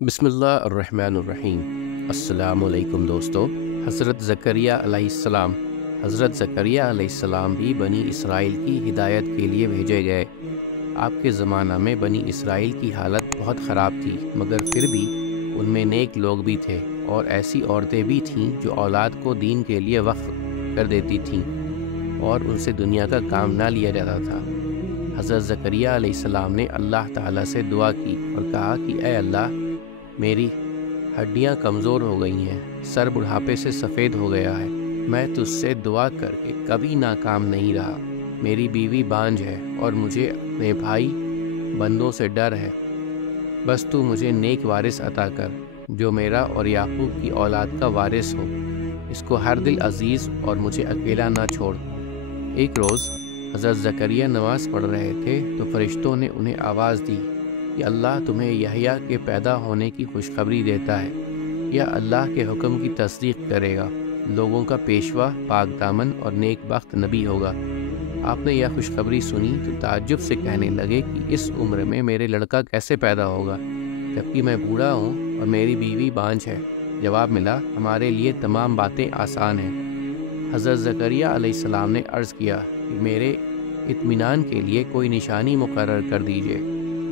بسم اللہ الرحمن الرحیم۔ السلام علیکم دوستو۔ حضرت زکریا علیہ السلام بھی بنی اسرائیل کی ہدایت کے لیے بھیجے گئے۔ آپ کے زمانہ میں بنی اسرائیل کی حالت بہت خراب تھی، مگر پھر بھی ان میں نیک لوگ بھی تھے اور ایسی عورتیں بھی تھیں جو اولاد کو دین کے لیے وقف کر دیتی تھیں اور ان سے دنیا کا کام نہ لیا جاتا تھا۔ حضرت زکریا علیہ السلام نے اللہ تعالیٰ سے دعا کی اور کہا کہ اے اللہ، میری ہڈیاں کمزور ہو گئی ہیں، سر بڑھاپے سے سفید ہو گیا ہے، میں تجھ سے دعا کر کے کبھی ناکام نہیں رہا، میری بیوی بانجھ ہے اور مجھے اپنے بھائی بندوں سے ڈر ہے، بس تو مجھے نیک وارث عطا کر جو میرا اور یعقوب کی اولاد کا وارث ہو، اس کو ہر دل عزیز اور مجھے اکیلا نہ چھوڑ۔ ایک روز حضرت زکریا نماز پڑھ رہے تھے تو فرشتوں نے انہیں آواز دی کہ اللہ تمہیں یحییٰ کے پیدا ہونے کی خوشخبری دیتا ہے، یا اللہ کے حکم کی تصدیق کرے گا، لوگوں کا پیشوا، پاک دامن اور نیک بخت نبی ہوگا۔ آپ نے یہ خوشخبری سنی تو تعجب سے کہنے لگے کہ اس عمر میں میرے لڑکا کیسے پیدا ہوگا، جبکہ میں بوڑھا ہوں اور میری بیوی بانجھ ہے۔ جواب ملا، ہمارے لیے تمام باتیں آسان ہیں۔ حضرت زکریا علیہ السلام نے عرض کیا کہ میرے اطمینان کے لیے کوئی نشانی مقرر کر دیجیے۔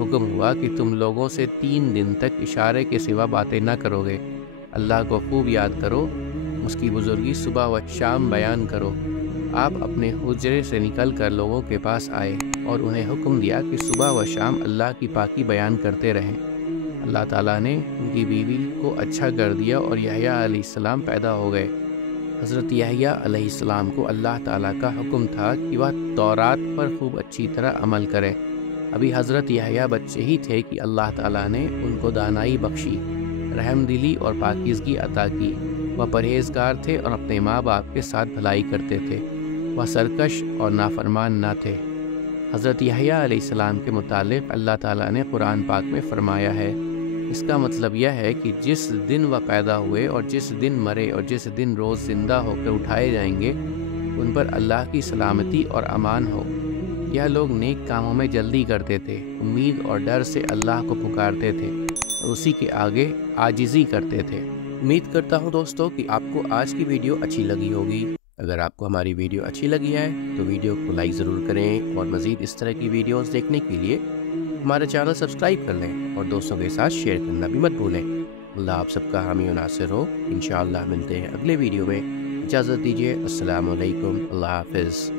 حکم ہوا کہ تم لوگوں سے 3 دن تک اشارے کے سوا باتیں نہ کرو گے، اللہ کو خوب یاد کرو، اس کی بزرگی صبح و شام بیان کرو۔ آپ اپنے حجرے سے نکل کر لوگوں کے پاس آئے اور انہیں حکم دیا کہ صبح و شام اللہ کی پاکی بیان کرتے رہیں۔ اللہ تعالیٰ نے ان کی بیوی کو اچھا کر دیا اور یحییٰ علیہ السلام پیدا ہو گئے۔ حضرت یحییٰ علیہ السلام کو اللہ تعالیٰ کا حکم تھا کہ وہ تورات پر خوب اچھی طرح عمل کریں۔ ابھی حضرت یحییٰ بچے ہی تھے کہ اللہ تعالیٰ نے ان کو دانائی بخشی، رحم دلی اور پاکیزگی عطا کی۔ وہ پرہیزگار تھے اور اپنے ماں باپ کے ساتھ بھلائی کرتے تھے، وہ سرکش اور نافرمان نہ تھے۔ حضرت یحییٰ علیہ السلام کے متعلق اللہ تعالیٰ نے قرآن پاک میں فرمایا ہے، اس کا مطلب یہ ہے کہ جس دن وہ پیدا ہوئے اور جس دن مرے اور جس دن روز زندہ ہو کر اٹھائے جائیں گے، ان پر اللہ کی سلامتی اور امان ہو۔ یہ لوگ نیک کاموں میں جلدی کرتے تھے، امید اور ڈر سے اللہ کو پکارتے تھے اور اسی کے آگے عاجزی کرتے تھے۔ امید کرتا ہوں دوستو کہ آپ کو آج کی ویڈیو اچھی لگی ہوگی۔ اگر آپ کو ہماری ویڈیو اچھی لگی ہے تو ویڈیو کو لائک ضرور کریں اور مزید اس طرح کی ویڈیوز دیکھنے کے لیے ہمارا چینل سبسکرائب کر لیں اور دوستوں کے ساتھ شیئر کرنا بھی مت بھولیں۔ اللہ آپ سب کا حامی و ناصر ہو۔ انشاءاللہ ملتے ہیں اگلے ویڈیو میں۔ اجازت دیجیے، السلام علیکم، اللہ حافظ۔